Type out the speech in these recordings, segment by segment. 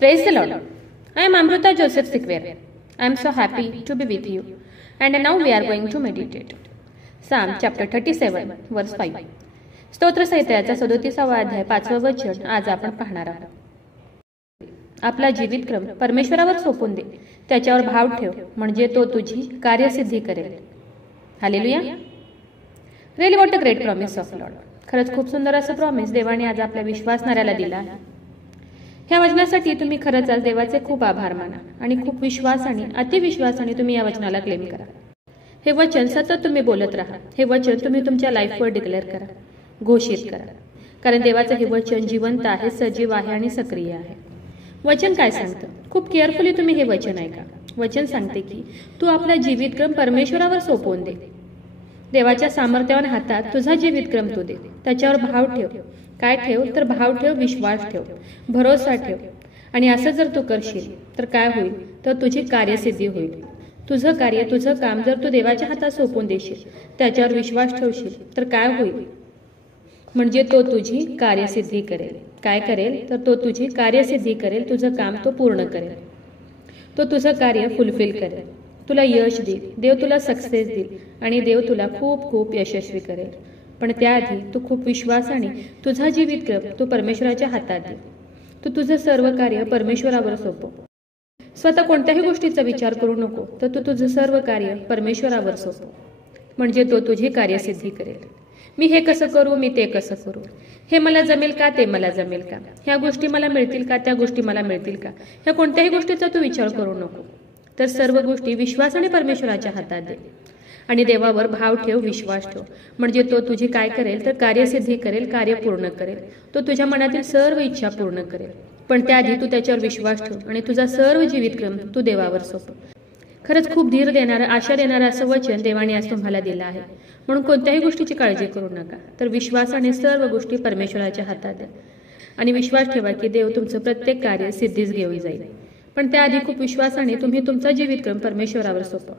Praise the Lord. I am Amrita Joseph Sikwer. I am so happy to be with you. And now we are going to meditate. Psalm chapter 37 verse 5. स्तोत्र संहितेचा 37वा अध्याय 5वे वचन आज आपण पाहणार आहोत. आपला जीवितक्रम परमेश्वरावर सोपून दे, त्याच्यावर भाव ठेव, म्हणजे तो तुझी कार्यसिद्धी करेल. Hallelujah. Really what a great promise of Lord. खरंच खूप सुंदर असं प्रॉमिस देवाने आज आपल्या विश्वासणाऱ्याला दिला आहे. ह्या वचनासाठी तुम्ही खरंच आज देवाचे खूप आभार माना आणि खूप विश्वासाने अतिविश्वासाने तुम्ही या वचनाला क्लेम करा. हे वचन सतत तुम्ही बोलत राहा. हे वचन तुम्ही तुमच्या लाईफवर डिक्लेअर करा, घोषित करा. कारण देवाचं हे वचन जिवंत आहे, सजीव आहे आणि सक्रिय आहे. वचन काय सांगतं? खूप केअरफुली तुम्ही हे वचन ऐका. वचन सांगते की तू आपला जीवितक्रम परमेश्वरावर सोपवून दे. देवाच्या सामर्थ्यावान हातात तुझा जीवितक्रम तू दे. त्याच्यावर भाव ठेव. काय ठेव? तर भाव ठेव, विश्वास ठेव, भरोसा ठेव. आणि असं जर तू करशील तर काय होईल? तर तुझी कार्यसिद्धी होईल. तुझं कार्य, तुझं काम जर तू देवाच्या हातात सोपवून देशील, त्याच्यावर विश्वास ठेवशील, तर काय होईल? म्हणजे तो तुझी कार्यसिद्धी करेल. काय करेल? तर तो तुझी कार्यसिद्धी करेल. तुझं काम तो पूर्ण करेल. तो तुझं कार्य फुलफिल करेल. तुला यश देईल. देव तुला सक्सेस देईल आणि देव तुला खूप खूप यशस्वी करेल. पण त्याआधी तू खूप विश्वासाने तुझा जीवितक्रम तू परमेश्वराच्या हातात दे. तू तुझं सर्व कार्य परमेश्वरावर सोपव. स्वतः कोणत्याही गोष्टीचा विचार करू नको, तर तू तुझं सर्व कार्य परमेश्वरावर सोपव, म्हणजे तो तुझी कार्यसिद्धी करेल. मी हे कसं करू, मी ते कसं करू, हे मला जमेल का, ते मला जमेल का, ह्या गोष्टी मला मिळतील का, त्या गोष्टी मला मिळतील का, ह्या कोणत्याही गोष्टीचा तू विचार करू नको. तर सर्व गोष्टी विश्वासाने परमेश्वराच्या हातात दे आणि देवावर भाव ठेव, विश्वास ठेव, म्हणजे तो तुझी काय करेल? तर कार्यसिद्धी करेल, कार्य पूर्ण करेल. तो तुझ्या मनातील सर्व इच्छा पूर्ण करेल. पण त्याआधी तू त्याच्यावर विश्वास ठेव आणि तुझा सर्व जीवितक्रम तू देवावर सोपव. खरंच खूप धीर देणारं, आशा देणारं असं वचन देवाने आज तुम्हाला दिलं आहे. म्हणून कोणत्याही गोष्टीची काळजी करू नका, तर विश्वासाने सर्व गोष्टी परमेश्वराच्या हातात द्या आणि विश्वास ठेवा की देव तुमचं प्रत्येक कार्य सिद्धीस घेऊन जाईल. पण त्याआधी खूप विश्वासाने तुम्ही तुमचा जीवितक्रम परमेश्वरावर सोपवा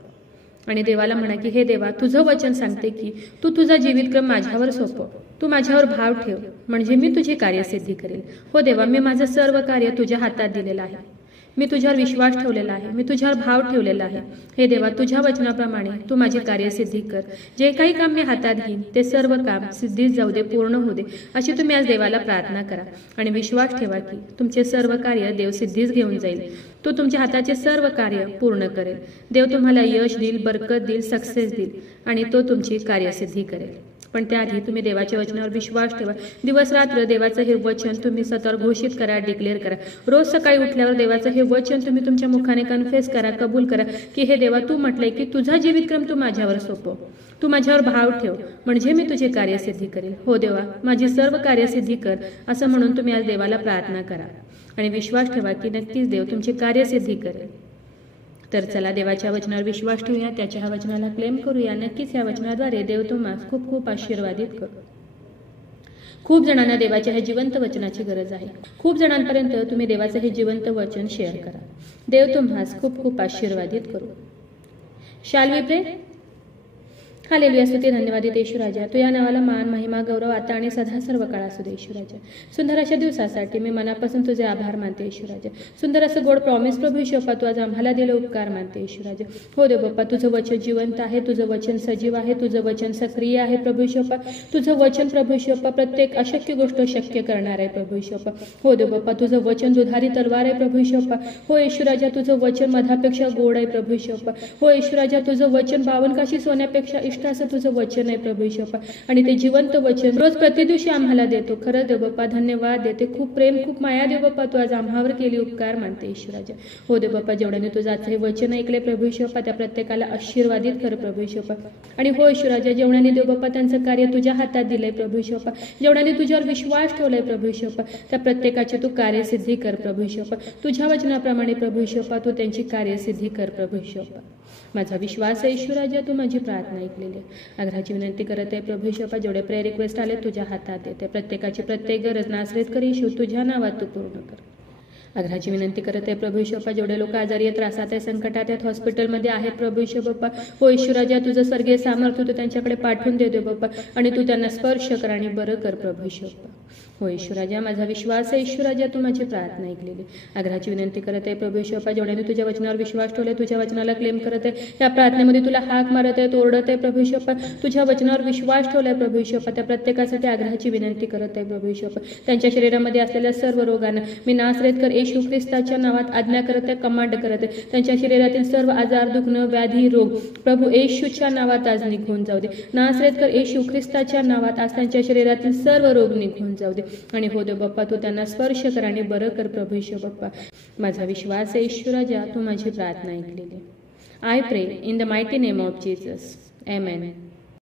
आणि देवाला म्हणा की हे देवा, तुझं वचन सांगते की तू तुझा जीवितक्रम माझ्यावर सोपव. तू माझ्यावर भाव ठेव, म्हणजे मी तुझी कार्यसिद्धी करेल. हो देवा, मी माझं सर्व कार्य तुझ्या हातात दिलेलं आहे. मी तुझ्यावर विश्वास ठेवलेला आहे. मी तुझ्यावर भाव ठेवलेला आहे. हे देवा, तुझ्या वचनाप्रमाणे तू माझी कार्यसिद्धी कर. जे काही काम मी हातात घेईन ते सर्व काम सिद्धीस जाऊ दे, पूर्ण होऊ दे, अशी तुम्ही आज देवाला प्रार्थना करा आणि विश्वास ठेवा की तुमचे सर्व कार्य देव सिद्धीस घेऊन जाईल. तो तुमच्या हाताचे सर्व कार्य पूर्ण करेल. देव तुम्हाला यश देईल, बरकत देईल, सक्सेस देईल आणि तो तुमची कार्यसिद्धी करेल. पण त्याआधी तुम्ही देवाच्या वचनावर विश्वास ठेवा. दिवस रात्र देवाचं हे वचन तुम्ही स्वतःवर घोषित करा, डिक्लेअर करा. रोज सकाळी उठल्यावर देवाचं हे वचन तुम्ही तुमच्या मुखाने कन्फेस करा, कबूल करा की हे देवा, तू म्हटलंय की तुझा जीवितक्रम तू माझ्यावर सोपव. तू माझ्यावर भाव ठेव, म्हणजे मी तुझी कार्यसिद्धी करेल. हो देवा, माझी सर्व कार्यसिद्धी कर, असं म्हणून तुम्ही आज देवाला प्रार्थना करा आणि विश्वास ठेवा की नक्कीच देव तुमची कार्यसिद्धी करेल. तर चला देवाच्या वचनावर विश्वास ठेवूया, त्याच्या ह्या वचनाला क्लेम करूया. नक्कीच या वचनाद्वारे देव तुम्हाला खूप खूप आशीर्वादित करू. खूप जणांना देवाच्या ह्या जिवंत वचनाची गरज आहे. खूप जणांपर्यंत तुम्ही देवाचं हे जिवंत वचन शेअर करा. देव तुम्हाला खूप खूप आशीर्वादित करू. शाल वी प्रे? हालेलुया. स्तुती धन्यवादित येशू राजा. तू या नावाला मान, महिमा, गौरव आता आणि सदा सर्व काळ असू दे येशू राजा. सुंदर अशा दिवसासाठी मी मनापासून तुझे आभार मानते येशू राजा. सुंदर असं गोड प्रॉमिस प्रभू येशू बाप्पा, तू आज आम्हाला दिलं उपकार मानते येशू राजा. हो देव बाप्पा, तुझं वचन जिवंत आहे, तुझं वचन सजीव आहे, तुझं वचन सक्रिय आहे प्रभू येशू बाप्पा. तुझं वचन प्रभू येशू बाप्पा प्रत्येक अशक्य गोष्ट शक्य करणार आहे प्रभू येशू बाप्पा. हो देव बाप्पा, तुझं वचन दुधारी तलवार आहे प्रभू येशू बाप्पा. हो येशू राजा, तुझं वचन मधापेक्षा गोड आहे प्रभू येशू बाप्पा. हो येशू राजा, तुझं वचन 52 काशी सोन्यापेक्षा इष्ट असं तुझं वचन आहे प्रभू येशू बाप्पा. आणि ते जिवंत वचन रोज प्रतिदिवशी आम्हाला देतो. खरंच देव बाप्पा, धन्यवाद देते. खूप प्रेम, खूप माया देव बाप्पा, तू आज आम्हावर केली उपकार मानते येशू राजा. हो देव बाप्पा, जेवढ्याने तुझं आजचं हे वचन ऐकले प्रभू येशू बाप्पा, त्या प्रत्येकाला आशीर्वादित कर प्रभू येशू बाप्पा. आणि हो येशू राजा, जेवढ्याने देव बाप्पा त्यांचं कार्य तुझ्या हातात दिलंय प्रभू येशू बाप्पा, जेवढ्याने तुझ्यावर विश्वास ठेवलाय प्रभू येशू बाप्पा, त्या प्रत्येकाची तू कार्यसिद्धी कर प्रभू येशू बाप्पा. तुझ्या वचनाप्रमाणे प्रभू येशू बाप्पा तू त्यांची कार्यसिद्धी कर प्रभू येशू बाप्पा. माझा विश्वास आहे येशू राजा, तू माझी प्रार्थना ऐकलेली आहे. आग्रहाची विनंती करत आहे प्रभू येशू बाप्पा, जेवढे प्रेयर रिक्वेस्ट आले तुझ्या हातात येते. प्रत्येकाची प्रत्येक गरज नासरेत कर येशू, तुझ्या नावात तू पूर्ण कर. आग्रहाची विनंती करत आहे प्रभू येशू बाप्पा, जेवढे लोक आजारी आहेत, त्रासात आहे, संकटात आहेत, हॉस्पिटलमध्ये आहेत प्रभू येशू बाप्पा, हो येशू राजा, तुझं स्वर्गीय सामर्थ्य तू त्यांच्याकडे पाठवून दे बाप्पा आणि तू त्यांना स्पर्श कर आणि बरं कर प्रभू येशू बाप्पा. हो ईश्वराजा, माझा विश्वास आहे ईश्वराजा, तू माझी प्रार्थना ऐकलेली. आग्रहाची विनंती करत आहे प्रभू येशू बाप्पा, जेवढ्याने तुझ्या वचनावर विश्वास ठेवलाय, तुझ्या वचनाला क्लेम करत आहे, या प्रार्थनेमध्ये तुला हाक मारत आहे, ओरडत आहे प्रभू येशू बाप्पा, तुझ्या वचनावर विश्वास ठेवलाय प्रभू येशू बाप्पा, त्या प्रत्येकासाठी आग्रहाची विनंती करत आहे प्रभू येशू बाप्पा. त्यांच्या शरीरामध्ये असलेल्या सर्व रोगांना मी नासरेतकर येशू ख्रिस्ताच्या नावात आज्ञा करत आहे, कमांड करत आहे. त्यांच्या शरीरातील सर्व आजार, दुखणं, व्याधी, रोग प्रभू येशूच्या नावात आज निघून जाऊ दे. नासरेतकर येशू ख्रिस्ताच्या नावात आज त्यांच्या शरीरातील सर्व रोग निघून जाऊ दे. आणि हो दे बाप्पा, तू त्यांना स्पर्श कर आणि बरं कर प्रभू येशू बाप्पा. माझा विश्वास आहे ईश्वराजा, तू माझी प्रार्थना ऐकलेली. आय प्रे in the mighty name of Jesus. Amen.